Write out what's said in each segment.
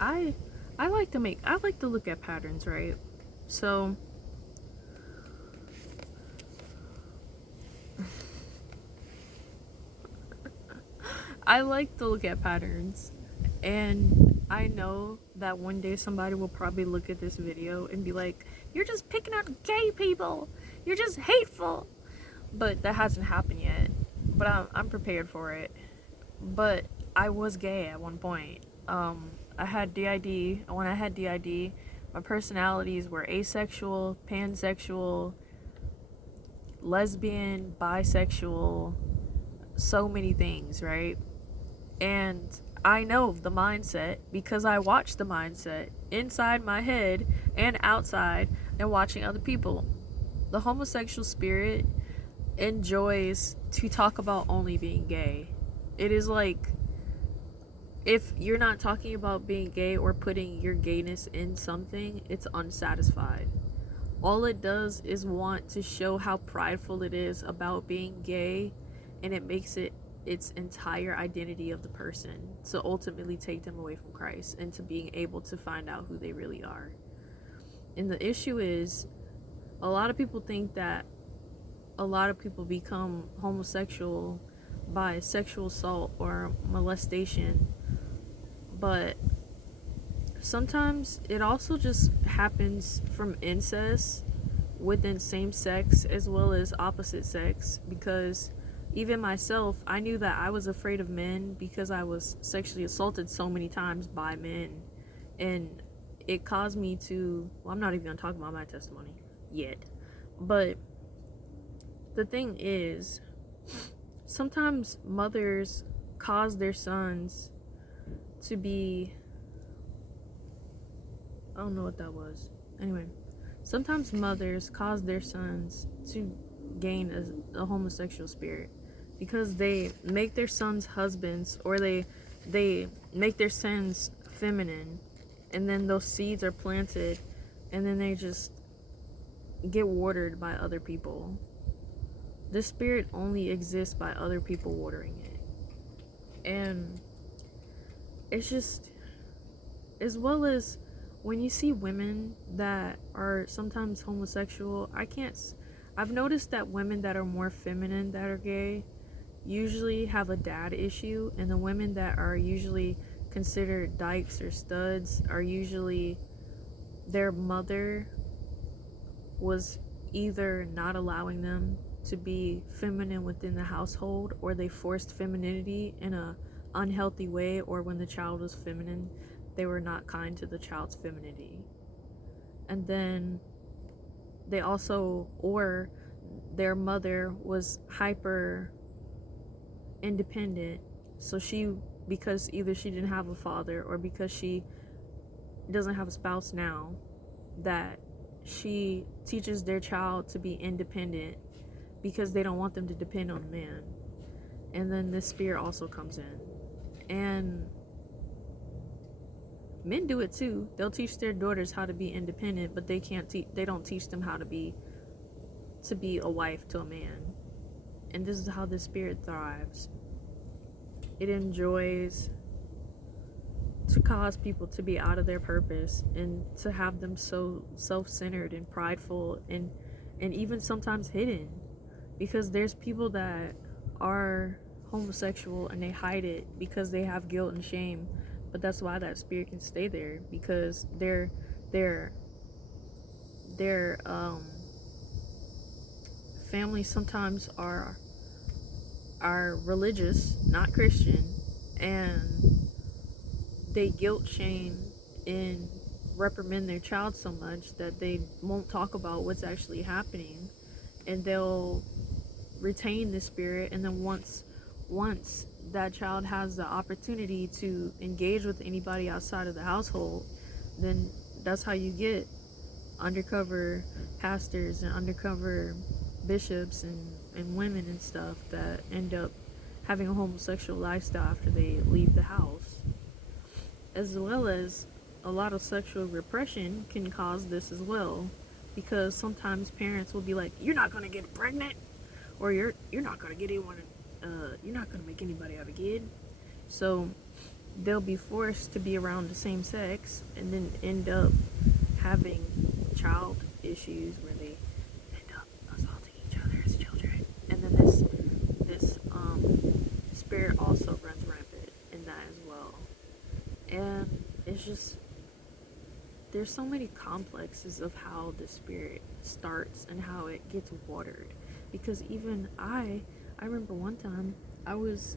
I I like to look at patterns, right? So I like to look at patterns, and I know that one day somebody will probably look at this video and be like, "You're just picking on gay people. You're just hateful." But that hasn't happened yet. But I'm prepared for it. But I was gay at one point. I had DID. When I had DID, my personalities were asexual, pansexual, lesbian, bisexual, so many things, right? And I know the mindset because I watch the mindset inside my head and outside and watching other people. The homosexual spirit enjoys to talk about only being gay. It is like if you're not talking about being gay or putting your gayness in something, it's unsatisfied. All it does is want to show how prideful it is about being gay, and it makes it its entire identity of the person to ultimately take them away from Christ and to being able to find out who they really are. And the issue is, a lot of people think that a lot of people become homosexual by sexual assault or molestation, but sometimes it also just happens from incest within same sex as well as opposite sex, because even myself, I knew that I was afraid of men because I was sexually assaulted so many times by men, and it caused me to, well, I'm not even gonna talk about my testimony yet, but the thing is, sometimes mothers cause their sons to be, I don't know what that was. Anyway, sometimes mothers cause their sons to gain a homosexual spirit because they make their sons husbands, or they make their sons feminine, and then those seeds are planted, and then they just get watered by other people. This spirit only exists by other people watering it. And it's just, as well as when you see women that are sometimes homosexual, I've noticed that women that are more feminine that are gay usually have a dad issue, and the women that are usually considered dykes or studs are usually their mother was either not allowing them to be feminine within the household, or they forced femininity in a unhealthy way, or when the child was feminine, they were not kind to the child's femininity. And then they also, or their mother was hyper independent, so she, because either she didn't have a father or because she doesn't have a spouse now, that she teaches their child to be independent because they don't want them to depend on a man. And then this spirit also comes in, and men do it too. They'll teach their daughters how to be independent, but they don't teach them how to be a wife to a man. And this is how the spirit thrives. It enjoys to cause people to be out of their purpose and to have them so self-centered and prideful, and even sometimes hidden, because there's people that are homosexual and they hide it because they have guilt and shame. But that's why that spirit can stay there, because their families sometimes are religious, not Christian, and they guilt shame and reprimand their child so much that they won't talk about what's actually happening, and they'll retain the spirit. And then once that child has the opportunity to engage with anybody outside of the household, then that's how you get undercover pastors and undercover bishops and women and stuff that end up having a homosexual lifestyle after they leave the house. As well as a lot of sexual repression can cause this as well, because sometimes parents will be like, you're not going to get pregnant, or you're not going to get anyone, you're not going to make anybody have a kid. So they'll be forced to be around the same sex and then end up having child issues where they end up assaulting each other as children. And then this spirit also runs rampant in that as well. And it's just, there's so many complexes of how the spirit starts and how it gets watered. Because even I remember one time I was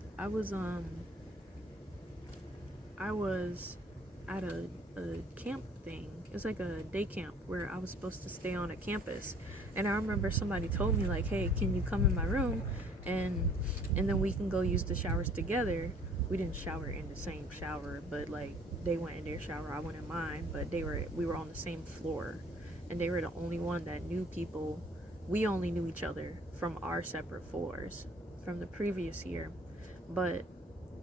at a camp thing. It was like a day camp where I was supposed to stay on a campus. And I remember somebody told me like, "Hey, can you come in my room and then we can go use the showers together." We didn't shower in the same shower, but like they went in their shower, I went in mine, but we were on the same floor. And they were the only one that knew people. We only knew each other from our separate floors from the previous year. But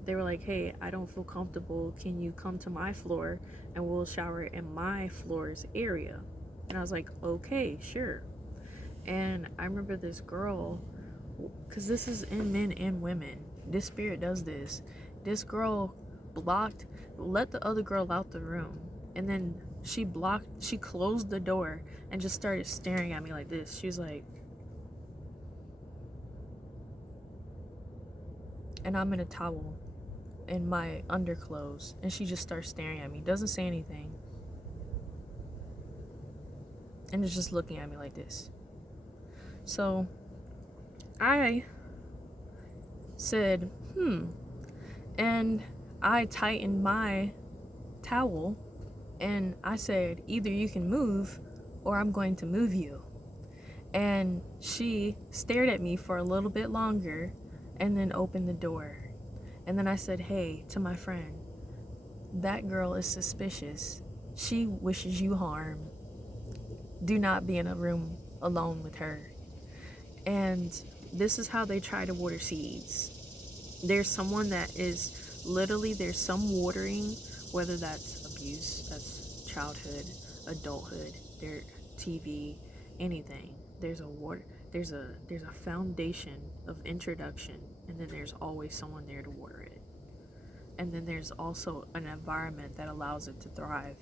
they were like, "Hey, I don't feel comfortable. Can you come to my floor and we'll shower in my floor's area?" And I was like, "Okay, sure." And I remember this girl, because this is in men and women. This spirit does this. This girl let the other girl out the room. And then she closed the door and just started staring at me like this. She was like, and I'm in a towel in my underclothes, and she just starts staring at me, doesn't say anything, and is just looking at me like this. So I said, and I tightened my towel, and I said, "Either you can move or I'm going to move you." And she stared at me for a little bit longer and then opened the door. And then I said, "Hey," to my friend, "that girl is suspicious. She wishes you harm. Do not be in a room alone with her." And this is how they try to water seeds. There's someone that is literally, there's some watering, whether that's abuse, that's childhood, adulthood, their TV, anything. There's a foundation of introduction, and then there's always someone there to water it. And then there's also an environment that allows it to thrive.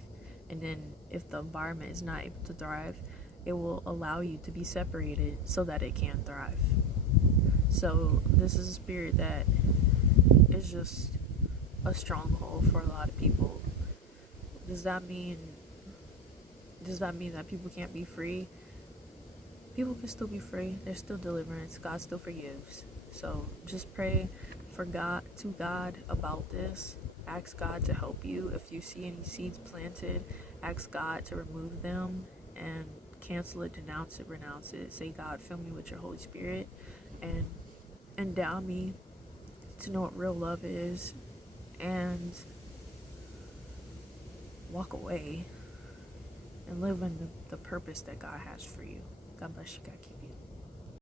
And then if the environment is not able to thrive, it will allow you to be separated so that it can thrive. So this is a spirit that is just a stronghold for a lot of people. Does that mean that people can't be free? People can still be free. There's still deliverance. God still forgives. So just pray to God about this. Ask God to help you. If you see any seeds planted, ask God to remove them and cancel it, denounce it, renounce it. Say, "God, fill me with your Holy Spirit and endow me to know what real love is, and walk away and live in the purpose that God has for you." God bless you. God keep you.